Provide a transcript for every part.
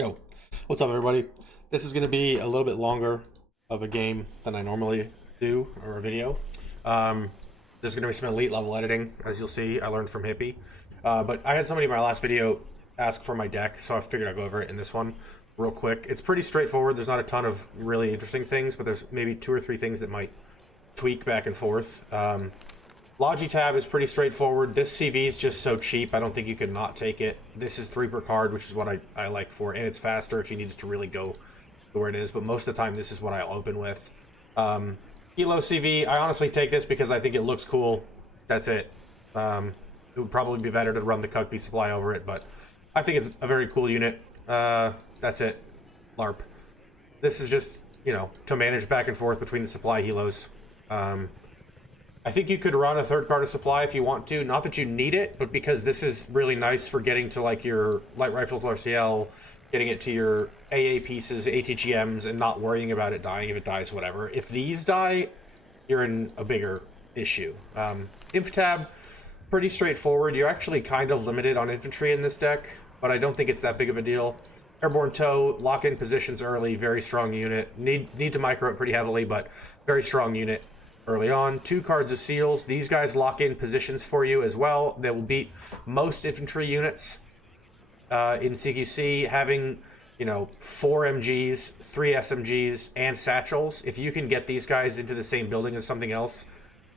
Yo, what's up, everybody? This is going to be a little bit longer of a game than I normally do, or a video. There's going to be some elite level editing, as you'll see. I learned from Hippie. But I had somebody in my last video ask for my deck, so I figured I'd go over it in this one real quick. It's pretty straightforward. There's not a ton of really interesting things, but there's maybe 2 or 3 things that might tweak back and forth. Logitab is pretty straightforward. This CV is just so cheap, I don't think you could not take it. This is 3 per card, which is what I like for, and it's faster if you needed to really go where it is, but most of the time this is what I'll open with. Elo CV, I honestly take this because I think it looks cool. That's it. It would probably be better to run the Cuck V supply over it, but I think it's a very cool unit. That's it. LARP. This is just, to manage back and forth between the supply helos. I think you could run a 3rd card of supply if you want to. Not that you need it, but because this is really nice for getting to like your light rifles RCL, getting it to your AA pieces, ATGMs, and not worrying about it dying if it dies, whatever. If these die, you're in a bigger issue. Inf tab, pretty straightforward. You're actually kind of limited on infantry in this deck, but I don't think it's that big of a deal. Airborne tow, lock in positions early, very strong unit. Need to micro it pretty heavily, but very strong unit early on. 2 cards of seals. These guys lock in positions for you as well. They will beat most infantry units in CQC. Having 4 MGs, 3 SMGs, and satchels. If you can get these guys into the same building as something else,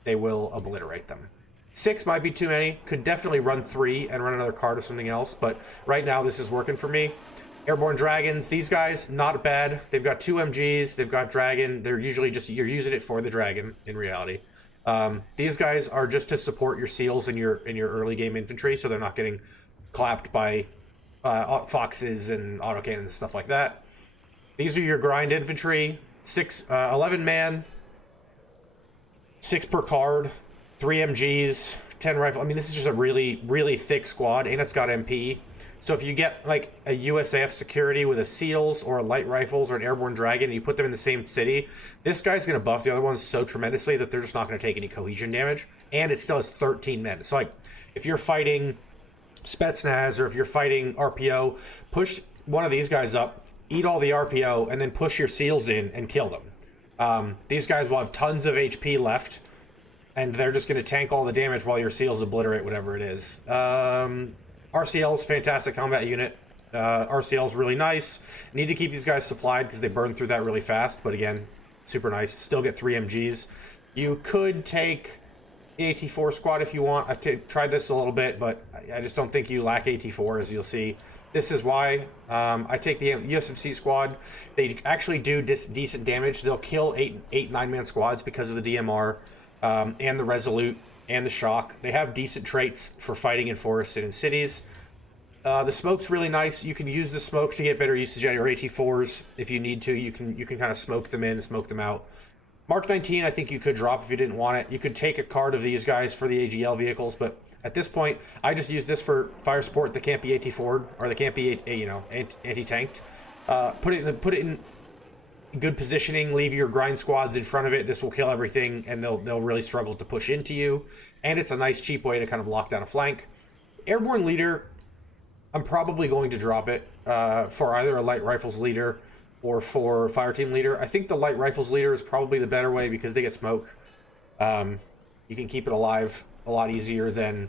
they will obliterate them. 6 might be too many. Could definitely run 3 and run another card of something else, but right now this is working for me. Airborne Dragons, these guys, not bad. They've got 2 MGs, they've got Dragon. They're usually just, you're using it for the Dragon, in reality. These guys are just to support your SEALs in your early game infantry, so they're not getting clapped by Foxes and autocannons and stuff like that. These are your grind infantry. 11 man, 6 per card, 3 MGs, 10 rifle. I mean, this is just a really, really thick squad, and it's got MP. So if you get like a USAF security with a SEALs or a light rifles or an airborne dragon and you put them in the same city, this guy's going to buff the other ones so tremendously that they're just not going to take any cohesion damage. And it still has 13 men. So like if you're fighting Spetsnaz or if you're fighting RPO, push one of these guys up, eat all the RPO, and then push your SEALs in and kill them. These guys will have tons of HP left, and they're just going to tank all the damage while your SEALs obliterate whatever it is. RCL is fantastic combat unit. RCL is really nice. Need to keep these guys supplied because they burn through that really fast. But again, super nice. Still get 3 MGs. You could take the AT4 squad if you want. I've tried this a little bit, but I just don't think you lack AT4, as you'll see. This is why I take the USMC squad. They actually do decent damage. They'll kill 9-man squads because of the DMR and the Resolute and the Shock. They have decent traits for fighting in forests and in cities. The smoke's really nice. You can use the smoke to get better usage out of your AT4s if you need to. You can kind of smoke them in, smoke them out. Mark 19, I think you could drop if you didn't want it. You could take a card of these guys for the AGL vehicles, but at this point, I just use this for fire support that can't be AT4'd or that can't be anti-tanked. Put it in good positioning, leave your grind squads in front of it. This will kill everything, and they'll really struggle to push into you. And it's a nice, cheap way to kind of lock down a flank. Airborne Leader, I'm probably going to drop it for either a Light Rifles Leader or for Fire Team Leader. I think the Light Rifles Leader is probably the better way because they get smoke. You can keep it alive a lot easier than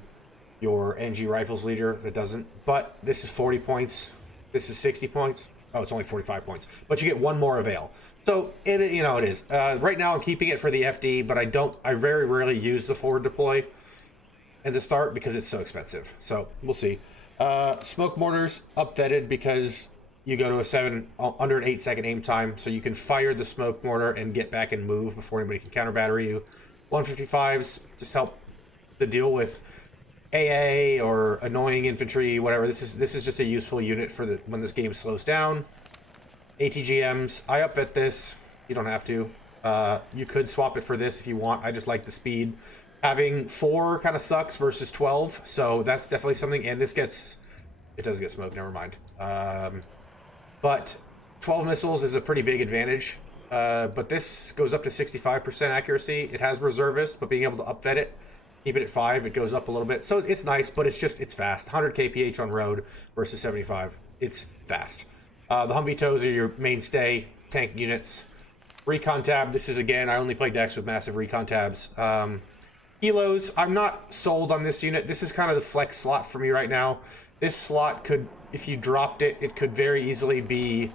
your NG Rifles Leader that doesn't. But this is 40 points. This is 60 points. Oh, it's only 45 points, but you get 1 more avail. So it is. Right now I'm keeping it for the FD, but I very rarely use the forward deploy at the start because it's so expensive. So we'll see. Smoke mortars upvetted because you go to under an 8-second aim time, so you can fire the smoke mortar and get back and move before anybody can counter battery you. 155s just help to deal with AA or annoying infantry, whatever. This is just a useful unit for when this game slows down. ATGMs, I upvet this. You don't have to. You could swap it for this if you want. I just like the speed. Having 4 kind of sucks versus 12, so that's definitely something. And it does get smoked. Never mind. But 12 missiles is a pretty big advantage. But this goes up to 65% accuracy. It has reservist, but being able to upvet it, keep it at 5, it goes up a little bit. So it's nice, but it's fast. 100 kph on road versus 75. It's fast. The Humvee tows are your mainstay tank units. Recon tab, this is, again, I only play decks with massive recon tabs. Helos, I'm not sold on this unit. This is kind of the flex slot for me right now. This slot could, if you dropped it, it could very easily be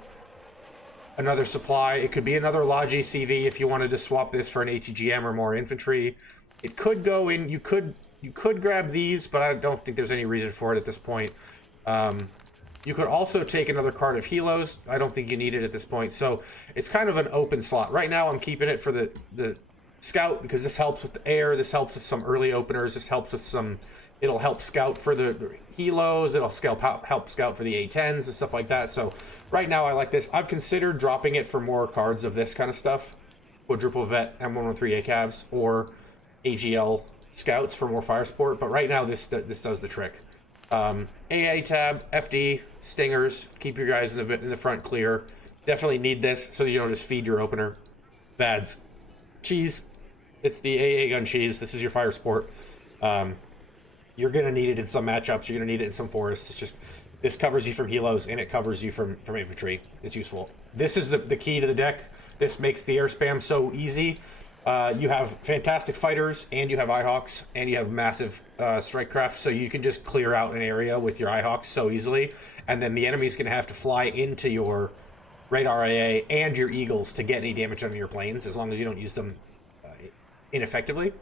another supply. It could be another Logi CV if you wanted to swap this for an ATGM or more infantry. It could go in, you could grab these, but I don't think there's any reason for it at this point. You could also take another card of Helos. I don't think you need it at this point. So it's kind of an open slot. Right now I'm keeping it for the Scout because this helps with the air. This helps with some early openers. This helps with some... It'll help scout for the Helos. It'll help scout for the A10s and stuff like that. So right now I like this. I've considered dropping it for more cards of this kind of stuff. Quadruple Vet M113 ACAVs or AGL Scouts for more fire support. But right now this does the trick. AA tab, FD, Stingers, keep your guys in the front clear. Definitely need this so that you don't just feed your opener. Bads. Cheese. It's the AA gun cheese. This is your fire support. You're going to need it in some matchups. You're going to need it in some forests. It's just, this covers you from Helos and it covers you from infantry. It's useful. This is the key to the deck. This makes the air spam so easy. You have fantastic fighters, and you have Eyehawks, and you have massive strike craft, so you can just clear out an area with your Eyehawks so easily, and then the enemy's going to have to fly into your radar AA and your Eagles to get any damage on your planes, as long as you don't use them ineffectively.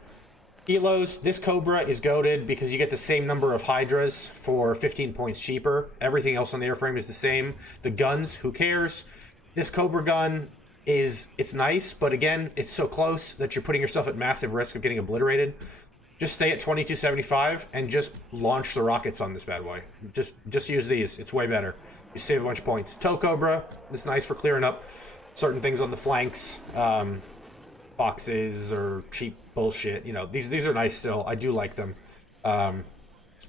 Helos, this Cobra is goated because you get the same number of Hydras for 15 points cheaper. Everything else on the airframe is the same. The guns, who cares? This Cobra gun... it's nice, but again, it's so close that you're putting yourself at massive risk of getting obliterated. Just stay at 2275 and just launch the rockets on this bad boy. Just use these. It's way better. You save a bunch of points. Tow Cobra, it's nice for clearing up certain things on the flanks, boxes or cheap bullshit. You know, these are nice still. I do like them. And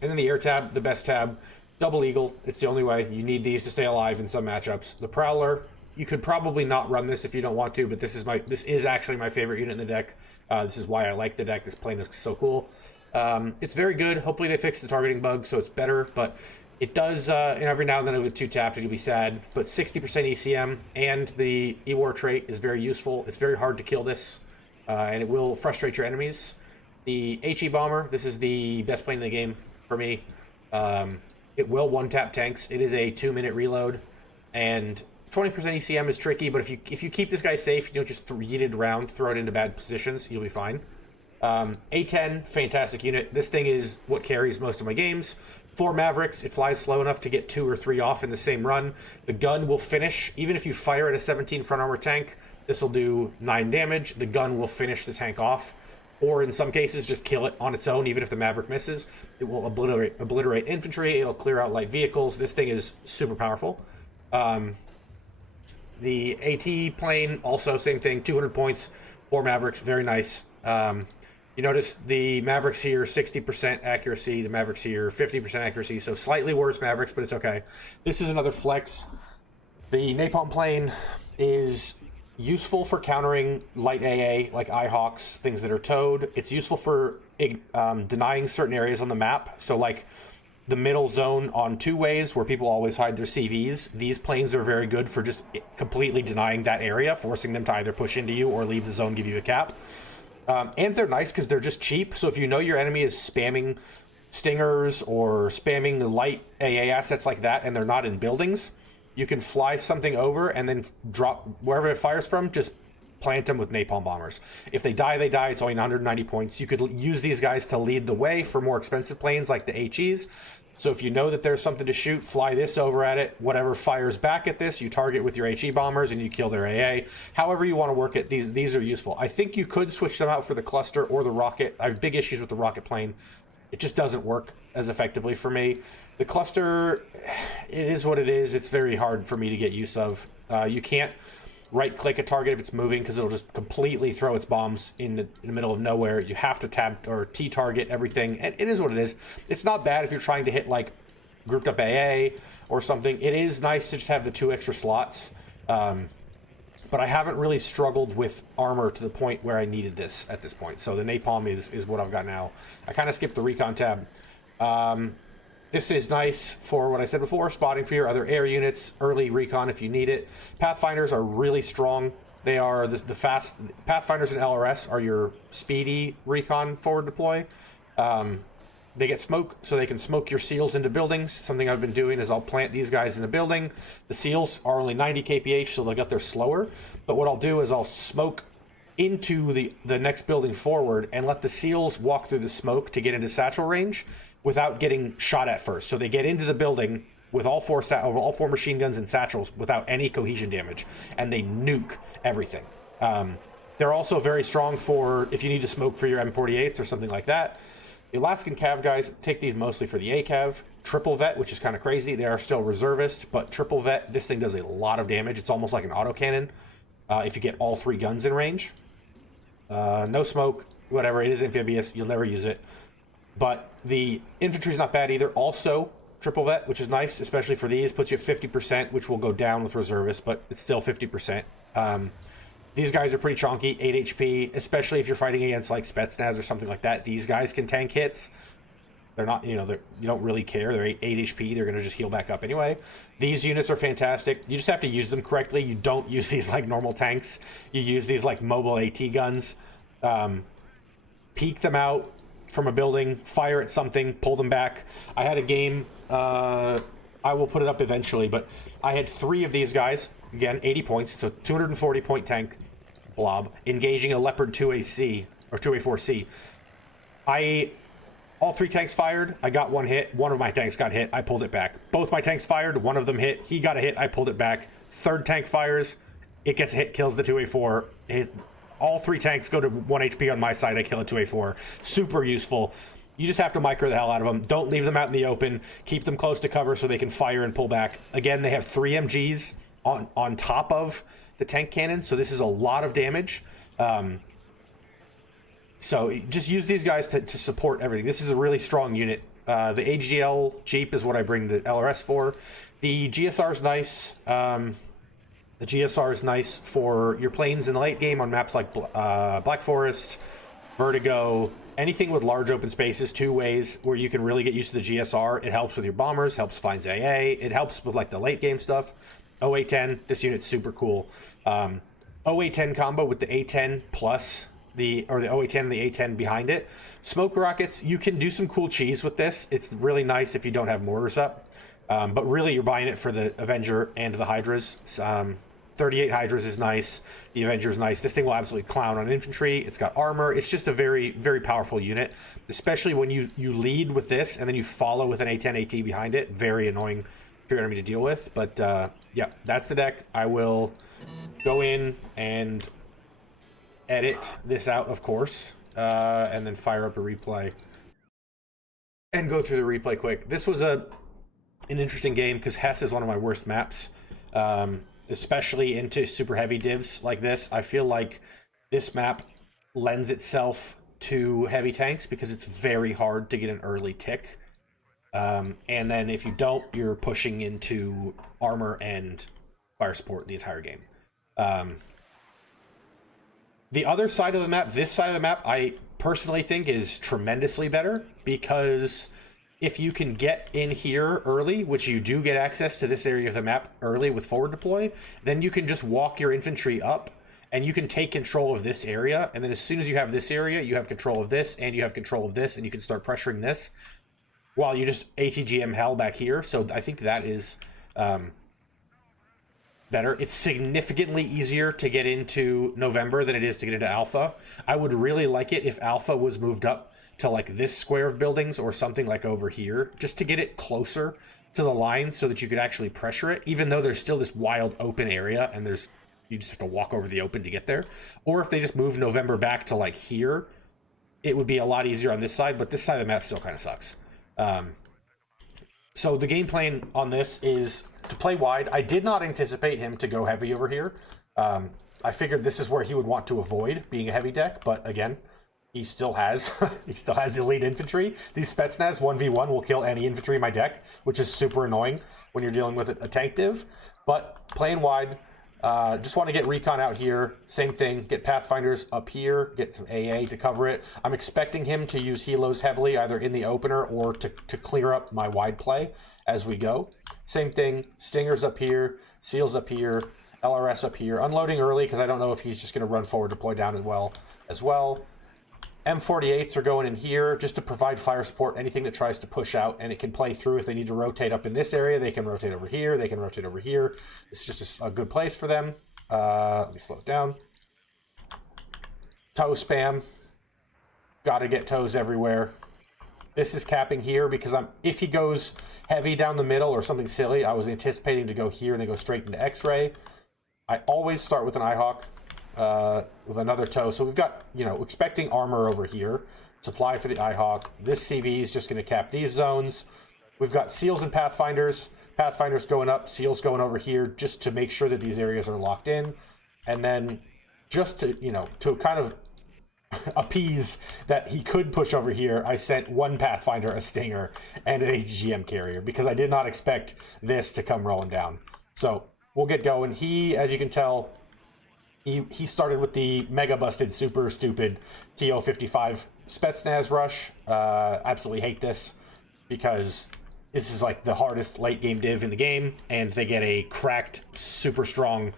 then the air tab, the best tab, Double Eagle. It's the only way. You need these to stay alive in some matchups. The Prowler. You could probably not run this if you don't want to, but this is actually my favorite unit in the deck. This is why I like the deck. This plane is so cool. It's very good. Hopefully they fix the targeting bug so it's better, but it does, and every now and then with 2 tapped, it'll be sad. But 60% ECM and the E-War trait is very useful. It's very hard to kill this, and it will frustrate your enemies. The HE Bomber, this is the best plane in the game for me. It will one-tap tanks. It is a 2-minute reload, and 20% ECM is tricky, but if you keep this guy safe, you don't just yeet it around, throw it into bad positions, you'll be fine. A10, fantastic unit. This thing is what carries most of my games. 4 Mavericks, it flies slow enough to get 2 or 3 off in the same run. The gun will finish, even if you fire at a 17 front armor tank, this will do 9 damage. The gun will finish the tank off, or in some cases, just kill it on its own, even if the Maverick misses. It will obliterate infantry, it'll clear out light vehicles. This thing is super powerful. The AT plane, also same thing, 200 points, 4 Mavericks, very nice. You notice the Mavericks here, 60% accuracy, the Mavericks here, 50% accuracy, so slightly worse Mavericks, but it's okay. This is another flex. The Napalm plane is useful for countering light AA, like Eyehawks, things that are towed. It's useful for denying certain areas on the map, so like the middle zone on 2 ways where people always hide their CVs. These planes are very good for just completely denying that area, forcing them to either push into you or leave the zone, give you a cap. And they're nice because they're just cheap. So if you know your enemy is spamming Stingers or spamming the light AA assets like that and they're not in buildings, you can fly something over and then drop wherever it fires from, just plant them with napalm bombers. If they die, they die. It's only 190 points. You could use these guys to lead the way for more expensive planes like the HEs. So if you know that there's something to shoot, fly this over at it. Whatever fires back at this, you target with your HE bombers and you kill their AA. However you want to work it, these are useful. I think you could switch them out for the cluster or the rocket. I have big issues with the rocket plane. It just doesn't work as effectively for me. The cluster, it is what it is. It's very hard for me to get use of. You can't right-click a target if it's moving because it'll just completely throw its bombs in the middle of nowhere. You have to tab or T-target everything, and it is what it is. It's not bad if you're trying to hit, like, grouped up AA or something. It is nice to just have the 2 extra slots, but I haven't really struggled with armor to the point where I needed this at this point. So the napalm is what I've got now. I kind of skipped the recon tab. This is nice for what I said before, spotting for your other air units, early recon if you need it. Pathfinders are really strong. They are the fast... Pathfinders and LRS are your speedy recon forward deploy. They get smoke, so they can smoke your seals into buildings. Something I've been doing is I'll plant these guys in a building. The seals are only 90 kph, so they'll get there slower. But what I'll do is I'll smoke into the next building forward and let the seals walk through the smoke to get into satchel range without getting shot at first. So they get into the building with all four machine guns and satchels without any cohesion damage, and they nuke everything. They're also very strong for if you need to smoke for your M48s or something like that. The Alaskan Cav guys take these mostly for the ACAV. Triple vet, which is kind of crazy. They are still reservist, but triple vet, this thing does a lot of damage. It's almost like an autocannon if you get all 3 guns in range. No smoke, whatever. It is amphibious. You'll never use it. But the infantry's not bad either. Also, triple vet, which is nice, especially for these. Puts you at 50%, which will go down with reservists, but it's still 50%. These guys are pretty chonky, 8 HP, especially if you're fighting against like Spetsnaz or something like that. These guys can tank hits. They're not, you don't really care. They're 8 HP. They're going to just heal back up anyway. These units are fantastic. You just have to use them correctly. You don't use these like normal tanks. You use these like mobile AT guns. Peek them out from a building, fire at something, pull them back. I had a game, I will put it up eventually, but I had 3 of these guys. Again, 80 points, so 240 point tank blob, engaging a Leopard 2AC, or 2A4C. All 3 tanks fired, I got 1 hit, one of my tanks got hit, I pulled it back. Both my tanks fired, one of them hit, he got a hit, I pulled it back. Third tank fires, it gets a hit, kills the 2A4. All 3 tanks go to 1 HP on my side, I kill a 2A4. Super useful. You just have to micro the hell out of them. Don't leave them out in the open. Keep them close to cover so they can fire and pull back. Again, they have 3 MGs on top of the tank cannon, so this is a lot of damage. So just use these guys to support everything. This is a really strong unit. The AGL Jeep is what I bring the LRS for. The GSR is nice. The GSR is nice for your planes in the late game on maps like Black Forest, Vertigo, anything with large open spaces, 2 ways where you can really get used to the GSR. It helps with your bombers, helps finds AA, it helps with like the late game stuff. OA-10, this unit's super cool. OA-10 combo with the A-10 plus the OA-10 and the A-10 behind it. Smoke rockets, you can do some cool cheese with this. It's really nice if you don't have mortars up. But really you're buying it for the Avenger and the Hydras. 38 Hydras is nice. The Avenger's nice. This thing will absolutely clown on infantry. It's got armor. It's just a very, very powerful unit, especially when you lead with this and then you follow with an A-10 AT behind it. Very annoying for your enemy to deal with. But yeah, that's the deck. I will go in and edit this out, of course, and then fire up a replay and go through the replay quick. This was an interesting game because Hesse is one of my worst maps. Especially into super heavy divs like this. I feel like this map lends itself to heavy tanks because it's very hard to get an early tick. And then if you don't, you're pushing into armor and fire support the entire game. The other side of the map, this side of the map, I personally think is tremendously better because if you can get in here early, which you do get access to this area of the map early with forward deploy, then you can just walk your infantry up and you can take control of this area. And then as soon as you have this area, you have control of this and you have control of this and you can start pressuring this while you just ATGM hell back here. So I think that is better. It's significantly easier to get into November than it is to get into Alpha. I would really like it if Alpha was moved up to like this square of buildings or something like over here, just to get it closer to the line so that you could actually pressure it, even though there's still this wild open area and you just have to walk over the open to get there. Or if they just move November back to like here, it would be a lot easier on this side, but this side of the map still kind of sucks. So the game plan on this is to play wide. I did not anticipate him to go heavy over here. I figured this is where he would want to avoid being a heavy deck, but again, he still has elite infantry. These Spetsnaz 1v1 will kill any infantry in my deck, which is super annoying when you're dealing with a tank div. But playing wide, Just want to get recon out here. Same thing. Get pathfinders up here. Get some AA to cover it. I'm expecting him to use helos heavily, either in the opener or to clear up my wide play as we go. Same thing. Stingers up here. Seals up here. LRS up here. Unloading early because I don't know if he's just going to run forward, deploy down as well. M48s are going in here just to provide fire support, anything that tries to push out, and it can play through. If they need to rotate up in this area, they can rotate over here, they can rotate over here. It's just a good place for them. Let me slow it down. Toe spam. Gotta get toes everywhere. This is capping here because if he goes heavy down the middle or something silly, I was anticipating to go here and then go straight into X-ray. I always start with an IHawk. With another toe. So we've got, expecting armor over here. Supply for the IHawk. This CV is just going to cap these zones. We've got seals and pathfinders. Pathfinders going up, seals going over here just to make sure that these areas are locked in. And then just to, to kind of appease that he could push over here, I sent one pathfinder, a stinger, and an AGM carrier because I did not expect this to come rolling down. So we'll get going. He, as you can tell, He started with the mega busted, super stupid TO-55 Spetsnaz rush. Absolutely hate this because this is like the hardest late game div in the game, and they get a cracked, super strong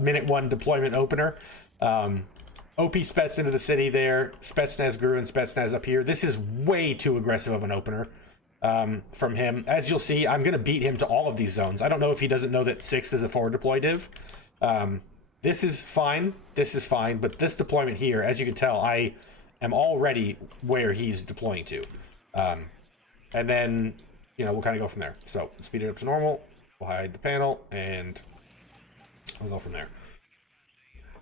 minute one deployment opener. OP Spets into the city there. Spetsnaz grew and Spetsnaz up here. This is way too aggressive of an opener from him. As you'll see, I'm going to beat him to all of these zones. I don't know if he doesn't know that 6th is a forward deploy div. This is fine, but this deployment here, as you can tell, I am already where he's deploying to. And then, we'll kind of go from there. So, speed it up to normal, we'll hide the panel, and we'll go from there.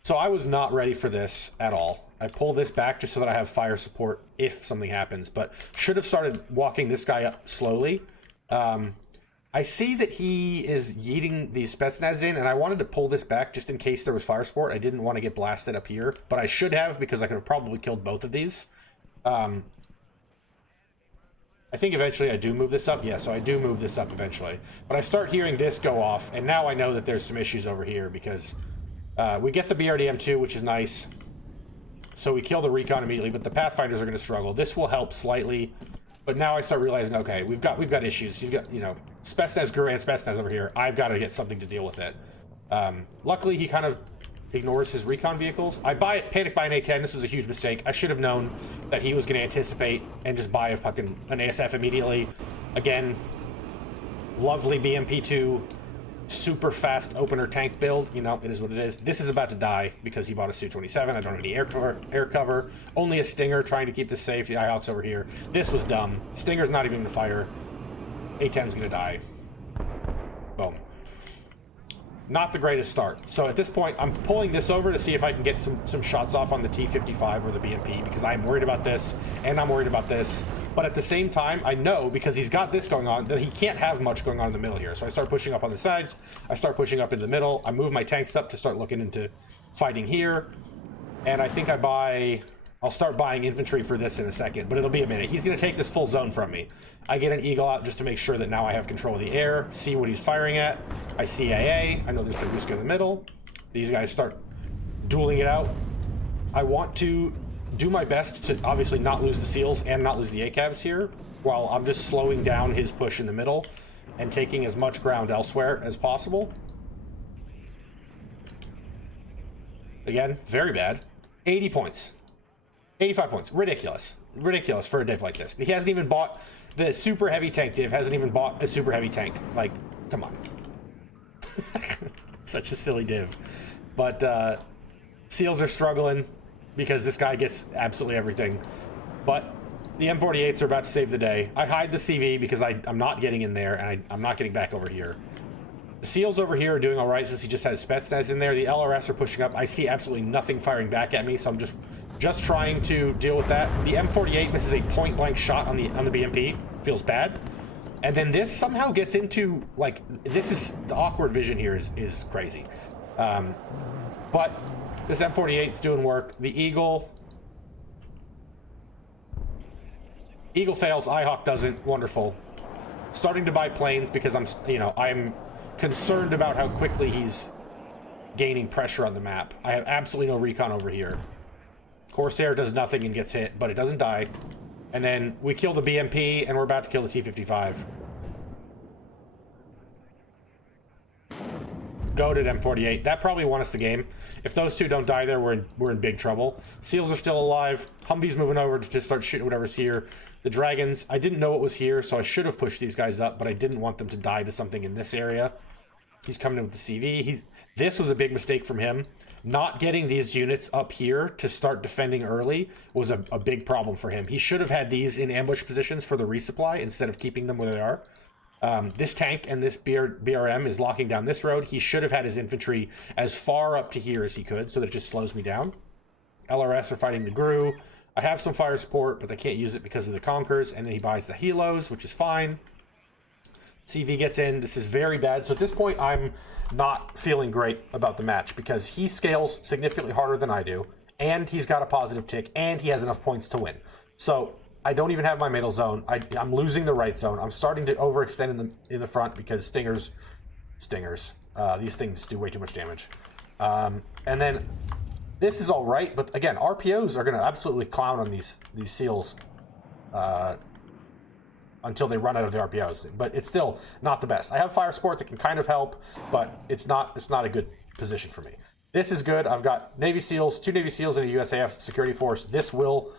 So I was not ready for this at all. I pull this back just so that I have fire support if something happens, but should have started walking this guy up slowly. I see that he is yeeting these Spetsnaz in, and I wanted to pull this back just in case there was fire support. I didn't want to get blasted up here, but I should have because I could have probably killed both of these. I think eventually I do move this up. Yeah, so I do move this up eventually. But I start hearing this go off, and now I know that there's some issues over here because we get the BRDM2, which is nice. So we kill the recon immediately, but the Pathfinders are going to struggle. This will help slightly. But now I start realizing, okay, we've got issues. You've got, Spetsnaz grew and Spetsnaz over here. I've got to get something to deal with it. Luckily, he kind of ignores his recon vehicles. I panic buy an A10. This was a huge mistake. I should have known that he was going to anticipate and just buy an ASF immediately. Again, lovely BMP2, super fast opener tank build. It is what it is. This is about to die because he bought a Su-27. I don't have any air cover. Only a Stinger trying to keep this safe. The IHawk's over here. This was dumb. Stinger's not even going to fire. A10's going to die. Boom. Not the greatest start. So at this point, I'm pulling this over to see if I can get some shots off on the T-55 or the BMP because I'm worried about this and I'm worried about this. But at the same time, I know because he's got this going on that he can't have much going on in the middle here. So I start pushing up on the sides. I start pushing up in the middle. I move my tanks up to start looking into fighting here. And I think I'll start buying infantry for this in a second, but it'll be a minute. He's going to take this full zone from me. I get an Eagle out just to make sure that now I have control of the air, see what he's firing at. I see AA. I know there's Tunguska in the middle. These guys start dueling it out. I want to do my best to obviously not lose the SEALs and not lose the ACAVs here, while I'm just slowing down his push in the middle and taking as much ground elsewhere as possible. Again, very bad. 80 points. 85 points. Ridiculous. Ridiculous for a div like this. He hasn't even bought the super heavy tank div, hasn't even bought a super heavy tank. Like, come on. Such a silly div. But SEALs are struggling because this guy gets absolutely everything. But the M48s are about to save the day. I hide the CV because I'm not getting in there, and I'm not getting back over here. The SEALs over here are doing all right since he just has Spetsnaz in there. The LRS are pushing up. I see absolutely nothing firing back at me, so I'm just trying to deal with that. The M48 misses a point-blank shot on the BMP. Feels bad. And then this somehow gets into, like, this is, the awkward vision here is crazy. But this M48 is doing work. The Eagle fails, IHawk doesn't. Wonderful. Starting to buy planes because I'm concerned about how quickly he's gaining pressure on the map. I have absolutely no recon over here. Corsair does nothing and gets hit, but it doesn't die. And then we kill the BMP, and we're about to kill the T-55. Goated M48. That probably won us the game. If those two don't die there, we're in big trouble. Seals are still alive. Humvee's moving over to just start shooting whatever's here. The Dragons, I didn't know what was here, so I should have pushed these guys up, but I didn't want them to die to something in this area. He's coming in with the CV. This was a big mistake from him. Not getting these units up here to start defending early was a big problem for him. He should have had these in ambush positions for the resupply instead of keeping them where they are. This tank and this BRM is locking down this road. He should have had his infantry as far up to here as he could, so that it just slows me down. LRS are fighting the GRU. I have some fire support, but they can't use it because of the Conkers, and then he buys the Helos, which is fine. CV gets in. This is very bad. So at this point, I'm not feeling great about the match because he scales significantly harder than I do, and he's got a positive tick, and he has enough points to win. So I don't even have my middle zone. I'm losing the right zone. I'm starting to overextend in the front because stingers, these things do way too much damage. And then this is all right, but again, RPOs are going to absolutely clown on these seals until they run out of the RPOs. But it's still not the best. I have fire support that can kind of help, but it's not a good position for me. This is good. I've got Navy SEALs, 2 Navy SEAls, and a USAF security force. This will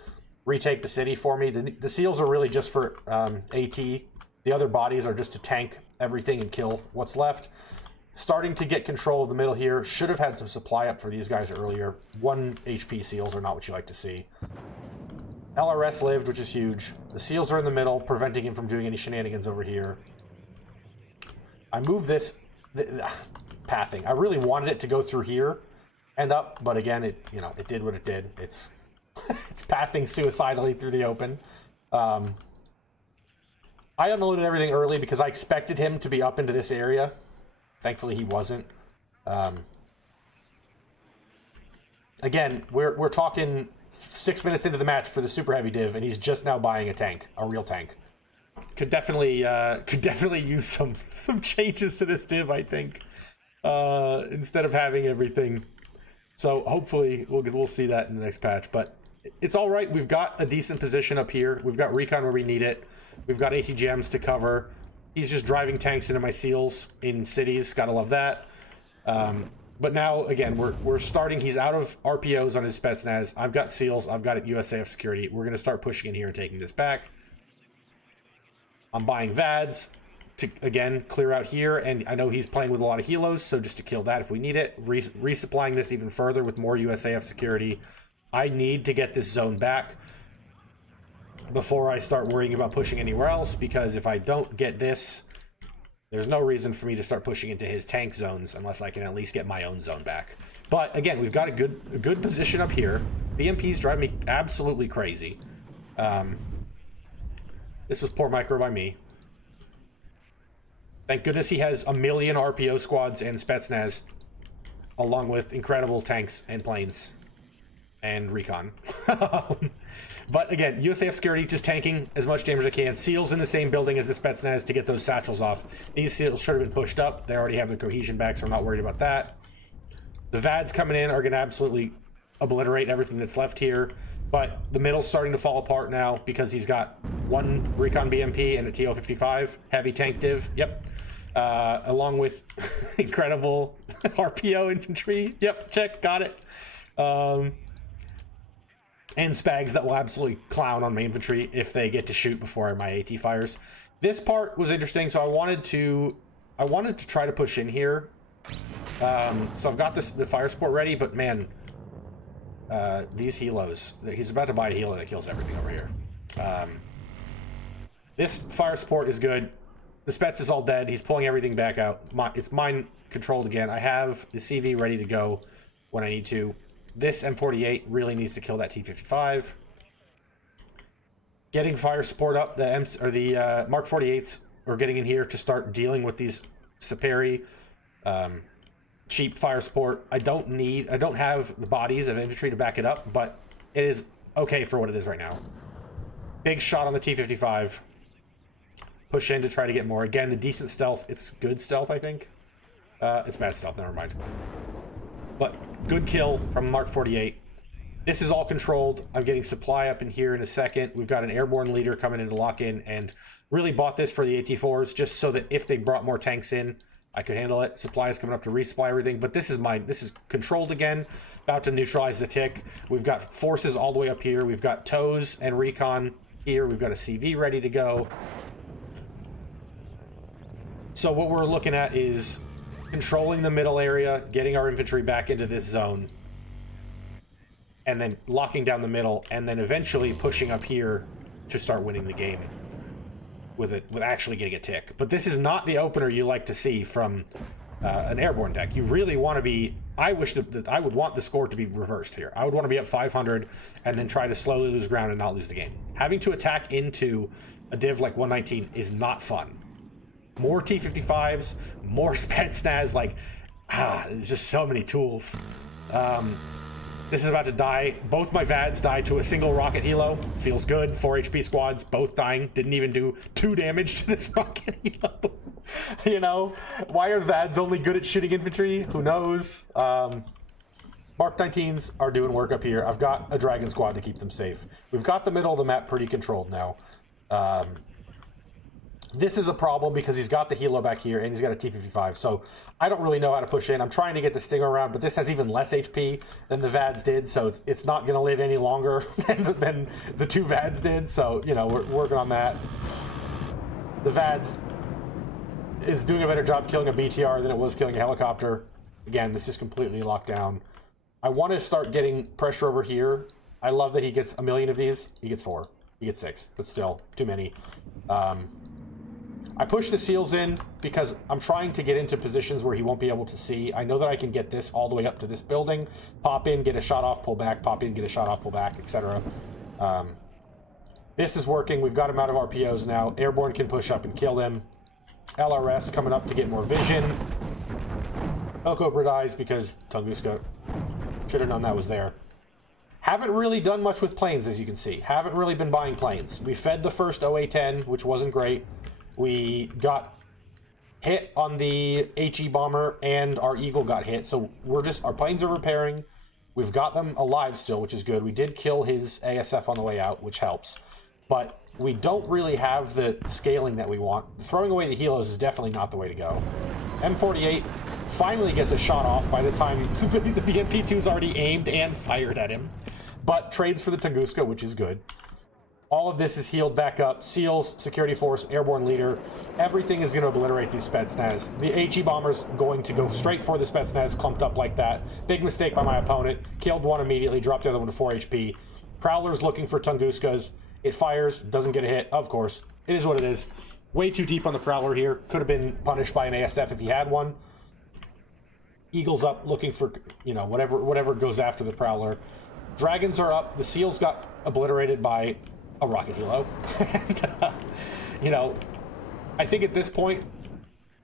retake the city for me. The SEALs are really just for AT. The other bodies are just to tank everything and kill what's left. Starting to get control of the middle here. Should have had some supply up for these guys earlier. 1 HP SEALs are not what you like to see. LRS lived, which is huge. The SEALs are in the middle, preventing him from doing any shenanigans over here. I move this pathing. I really wanted it to go through here and up, but again, it did what it did. It's it's pathing suicidally through the open. I unloaded everything early because I expected him to be up into this area. Thankfully, he wasn't. Again, we're talking 6 minutes into the match for the super heavy div, and he's just now buying a tank, a real tank. Could definitely use some changes to this div, I think, instead of having everything. So hopefully we'll see that in the next patch. But it's all right. We've got a decent position up here. We've got recon where we need it. We've got ATGMs to cover. He's just driving tanks into my SEALs in cities. Gotta love that. But now, again, we're starting. He's out of RPOs on his Spetsnaz. I've got SEALs. I've got USAF security. We're going to start pushing in here and taking this back. I'm buying VADs to, again, clear out here. And I know he's playing with a lot of helos, so just to kill that if we need it. Resupplying this even further with more USAF security. I need to get this zone back before I start worrying about pushing anywhere else, because if I don't get this, there's no reason for me to start pushing into his tank zones unless I can at least get my own zone back. But again, we've got a good position up here. BMPs drive me absolutely crazy. This was poor micro by me. Thank goodness he has a million RPO squads and Spetsnaz, along with incredible tanks and planes and recon. But again, USAF security just tanking as much damage as I can. SEALs in the same building as the Spetsnaz to get those satchels off. These SEALs should have been pushed up. They already have their cohesion back, so I'm not worried about that. The VADs coming in are going to absolutely obliterate everything that's left here. But the middle's starting to fall apart now because he's got 1 recon BMP and a TO-55 heavy tank div. Yep. Along with incredible RPO infantry. Yep, check, got it. And spags that will absolutely clown on my infantry if they get to shoot before my AT fires. This part was interesting, so I wanted to try to push in here. So I've got the fire support ready, but man, these helos, he's about to buy a helo that kills everything over here. This fire support is good. The Spets is all dead. He's pulling everything back out. It's mine controlled again. I have the CV ready to go when I need to. This M48 really needs to kill that T-55. Getting fire support up, the Mark 48s are getting in here to start dealing with these Saperi cheap fire support. I don't have the bodies of infantry to back it up, but it is okay for what it is right now. Big shot on the T-55. Push in to try to get more. Again, the decent stealth. It's good stealth, I think. It's bad stealth. Never mind. But good kill from Mark 48. This is all controlled. I'm getting supply up in here in a second. We've got an airborne leader coming in to lock in, and really bought this for the AT4s just so that if they brought more tanks in, I could handle it. Supply is coming up to resupply everything, but this is controlled again. About to neutralize the tick. We've got forces all the way up here. We've got tows and recon here. We've got a CV ready to go. So what we're looking at is controlling the middle area, getting our infantry back into this zone, and then locking down the middle, and then eventually pushing up here to start winning the game with actually getting a tick. But this is not the opener you like to see from an airborne deck. You really want to be... I wish that I would want the score to be reversed here. I would want to be up 500 and then try to slowly lose ground and not lose the game. Having to attack into a div like 119 is not fun. More T-55s, more Spetsnaz, like, there's just so many tools. This is about to die. Both my VADs died to a single rocket helo. Feels good. 4 HP squads, both dying. Didn't even do 2 damage to this rocket helo. You know? Why are VADs only good at shooting infantry? Who knows? Mark 19s are doing work up here. I've got a Dragon squad to keep them safe. We've got the middle of the map pretty controlled now. This is a problem because he's got the helo back here and he's got a T-55, so I don't really know how to push in. I'm trying to get the Stinger around, but this has even less HP than the VADs did, so it's not going to live any longer than the 2 VADs did, so, you know, we're working on that. The VADs is doing a better job killing a BTR than it was killing a helicopter. Again, this is completely locked down. I want to start getting pressure over here. I love that he gets a million of these. He gets 4. He gets 6, but still, too many. I push the SEALs in because I'm trying to get into positions where he won't be able to see. I know that I can get this all the way up to this building, pop in, get a shot off, pull back, pop in, get a shot off, pull back, etc. This is working. We've got him out of RPOs now. Airborne can push up and kill him. LRS coming up to get more vision. Cobra dies because Tunguska should have known that was there. Haven't really done much with planes, as you can see. Haven't really been buying planes. We fed the first OA-10, which wasn't great. We got hit on the HE bomber and our Eagle got hit. So our planes are repairing. We've got them alive still, which is good. We did kill his ASF on the way out, which helps. But we don't really have the scaling that we want. Throwing away the helos is definitely not the way to go. M48 finally gets a shot off by the time the MP2's already aimed and fired at him. But trades for the Tunguska, which is good. All of this is healed back up. SEALs, Security Force, Airborne Leader. Everything is going to obliterate these Spetsnaz. The HE Bomber's going to go straight for the Spetsnaz clumped up like that. Big mistake by my opponent. Killed one immediately, dropped the other one to 4 HP. Prowler's looking for Tunguskas. It fires, doesn't get a hit, of course. It is what it is. Way too deep on the Prowler here. Could have been punished by an ASF if he had one. Eagle's up looking for, you know, whatever goes after the Prowler. Dragons are up. The SEALs got obliterated by a rocket helo. And, you know, I think at this point,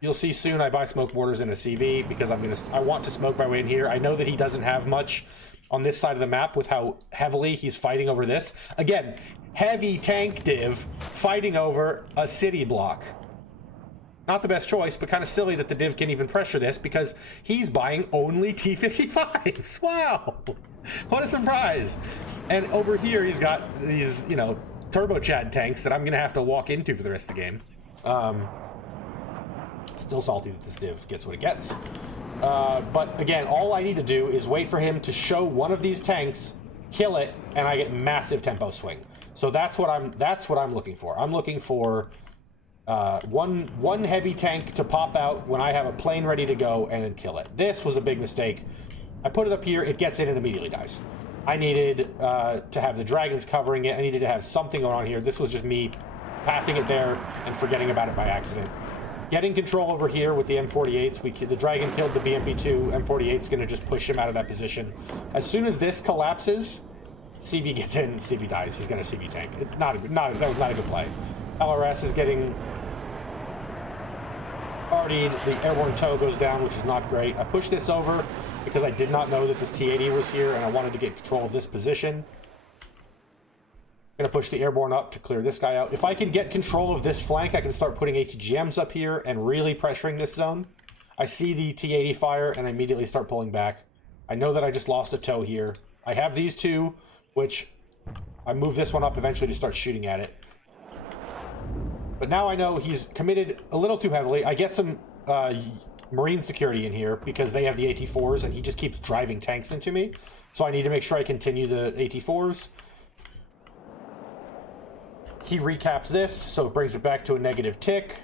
you'll see soon I buy smoke mortars in a CV because I want to smoke my way in here. I know that he doesn't have much on this side of the map with how heavily he's fighting over this. Again, heavy tank div fighting over a city block. Not the best choice, but kind of silly that the div can even pressure this because he's buying only T-55s. Wow. What a surprise. And over here, he's got these, you know, turbo Chad tanks that I'm going to have to walk into for the rest of the game. Still salty that this div gets what it gets. But again, all I need to do is wait for him to show one of these tanks, kill it, and I get massive tempo swing. So that's what I'm looking for. I'm looking for one heavy tank to pop out when I have a plane ready to go and then kill it. This was a big mistake. I put it up here, it gets in and immediately dies. I needed to have the dragons covering it. I needed to have something going on here. This was just me pathing it there and forgetting about it by accident. Getting control over here with the M48s. The dragon killed the BMP2. M48's going to just push him out of that position. As soon as this collapses, CV gets in, CV dies. He's got a CV tank. It's that was not a good play. LRS is getting RD'd. The airborne tow goes down, which is not great. I pushed this over because I did not know that this T-80 was here, and I wanted to get control of this position. Gonna push the airborne up to clear this guy out. If I can get control of this flank, I can start putting ATGMs up here and really pressuring this zone. I see the T-80 fire, and I immediately start pulling back. I know that I just lost a toe here. I have these two, which I move this one up eventually to start shooting at it. But now I know he's committed a little too heavily. I get some Marine security in here because they have the AT-4s, and he just keeps driving tanks into me. So I need to make sure I continue the AT-4s. He recaps this, so it brings it back to a negative tick.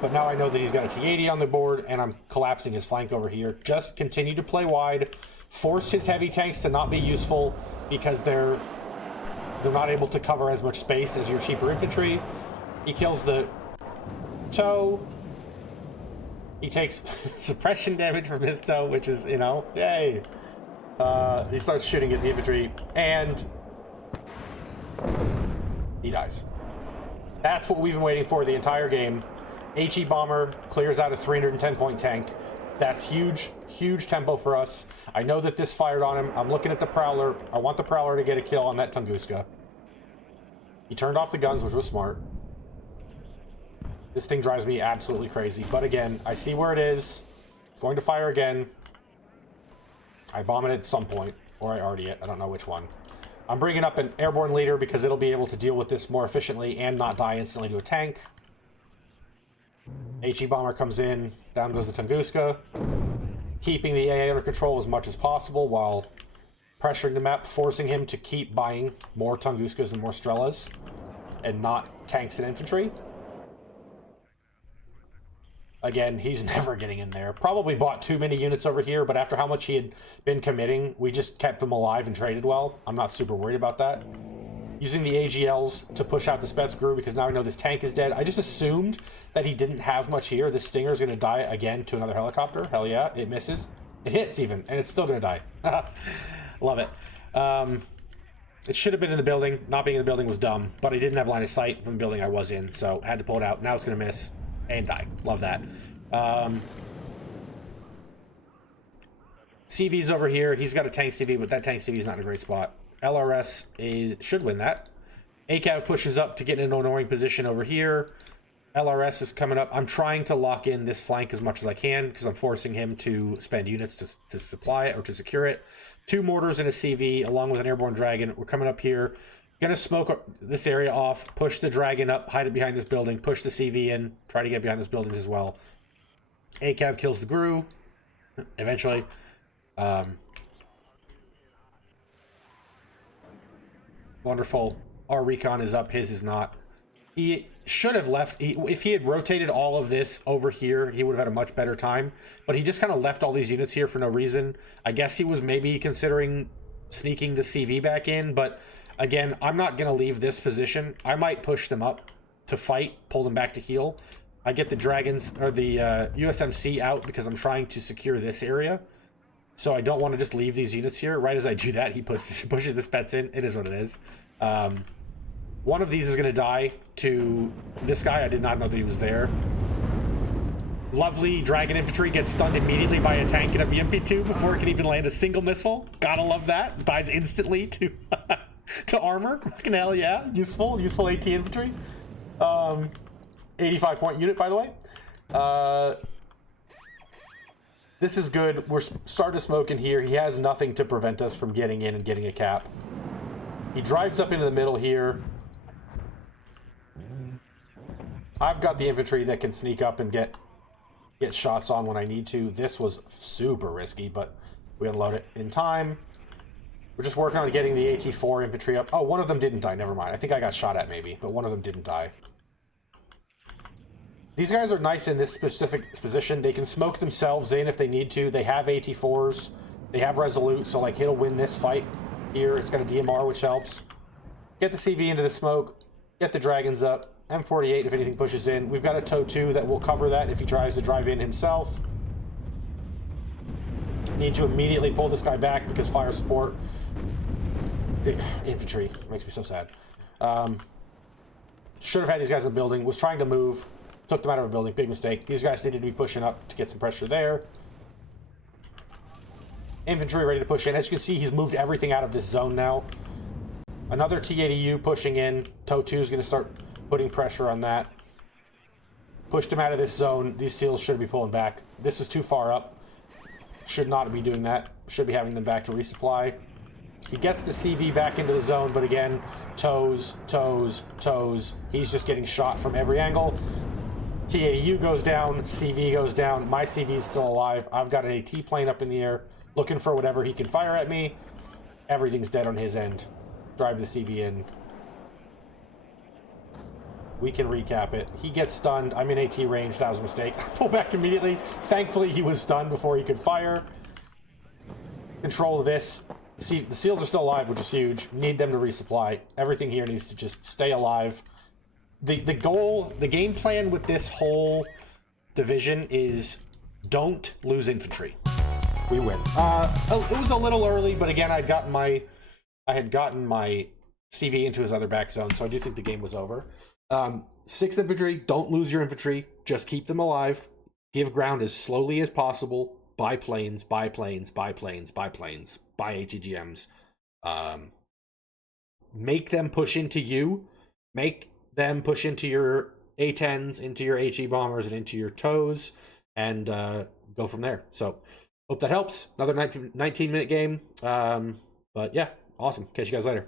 But now I know that he's got a T-80 on the board, and I'm collapsing his flank over here. Just continue to play wide. Force his heavy tanks to not be useful because they're not able to cover as much space as your cheaper infantry. He kills the toe. He takes suppression damage from his toe, which is, you know, yay. He starts shooting at the infantry, and he dies. That's what we've been waiting for the entire game. HE Bomber clears out a 310-point tank. That's huge, huge tempo for us. I know that this fired on him. I'm looking at the Prowler. I want the Prowler to get a kill on that Tunguska. He turned off the guns, which was smart. This thing drives me absolutely crazy. But again, I see where it is. It's going to fire again. I bomb it at some point. Or I already it. I don't know which one. I'm bringing up an airborne leader because it'll be able to deal with this more efficiently and not die instantly to a tank. HE Bomber comes in. Down goes the Tunguska. Keeping the AA under control as much as possible while pressuring the map, forcing him to keep buying more Tunguskas and more Strellas and not tanks and infantry. Again, he's never getting in there. Probably bought too many units over here, but after how much he had been committing, we just kept him alive and traded well. I'm not super worried about that. Using the AGLs to push out the Spetsgru because now I know this tank is dead. I just assumed that he didn't have much here. This Stinger is going to die again to another helicopter. Hell yeah, it misses. It hits even, and it's still going to die. Love it. It should have been in the building. Not being in the building was dumb, but I didn't have line of sight from the building I was in, so I had to pull it out. Now it's going to miss and die. Love that. CV's over here. He's got a tank CV, but that tank CV is not in a great spot. LRS should win that. ACAV pushes up to get in an annoying position over here. LRS is coming up. I'm trying to lock in this flank as much as I can because I'm forcing him to spend units to supply it or to secure it. 2 mortars and a CV along with an airborne dragon. We're coming up here. Gonna smoke this area off, push the dragon up, hide it behind this building, push the CV in, try to get behind those buildings as well. ACAV kills the GRU eventually. Wonderful. Our recon is up, his is not. He should have left. If he had rotated all of this over here, he would have had a much better time. But he just kind of left all these units here for no reason. I guess he was maybe considering sneaking the CV back in. But again, I'm not going to leave this position. I might push them up to fight, pull them back to heal. I get the Dragons or the USMC out because I'm trying to secure this area. So I don't want to just leave these units here. Right as I do that, he pushes the Spets in. It is what it is. One of these is going to die to this guy. I did not know that he was there. Lovely Dragon Infantry gets stunned immediately by a tank and a BMP-2 before it can even land a single missile. Gotta love that. Dies instantly to to armor. Fucking hell yeah. Useful AT Infantry. 85-point unit, by the way. This is good. We're starting to smoke in here. He has nothing to prevent us from getting in and getting a cap. He drives up into the middle here. I've got the infantry that can sneak up and get shots on when I need to. This was super risky, but we unload it in time. We're just working on getting the AT-4 infantry up. Oh, one of them didn't die. Never mind. I think I got shot at maybe, but one of them didn't die. These guys are nice in this specific position. They can smoke themselves in if they need to. They have AT-4s. They have Resolute, so like he'll win this fight here. It's got a DMR, which helps. Get the CV into the smoke. Get the Dragons up. M48 if anything pushes in. We've got a TOW 2 that will cover that if he tries to drive in himself. Need to immediately pull this guy back because fire support. The infantry makes me so sad. Should have had these guys in the building. Was trying to move. Took them out of a building. Big mistake. These guys needed to be pushing up to get some pressure there. Infantry ready to push in. As you can see, he's moved everything out of this zone now. Another T-80U pushing in. TOW 2 is going to start putting pressure on that. Pushed him out of this zone. These SEALs should be pulling back. This is too far up. Should not be doing that. Should be having them back to resupply. He gets the CV back into the zone, but again, toes, toes, toes. He's just getting shot from every angle. TAU goes down, CV goes down. My CV is still alive. I've got an AT plane up in the air, looking for whatever he can fire at me. Everything's dead on his end. Drive the CV in. We can recap it. He gets stunned. I'm in AT range. That was a mistake. Pull back immediately. Thankfully, he was stunned before he could fire. Control this. See, the SEALs are still alive, which is huge. Need them to resupply. Everything here needs to just stay alive. The goal, the game plan with this whole division is don't lose infantry. We win. It was a little early, but again, I had gotten my CV into his other back zone, so I do think the game was over. 6th Infantry, don't lose your infantry. Just keep them alive. Give ground as slowly as possible. Buy planes, buy planes, buy planes, buy planes, buy ATGMs. Make them push into you. Make them push into your A-10s, into your HE bombers, and into your toes, and go from there. So, hope that helps. Another 19-minute game. But yeah, awesome. Catch you guys later.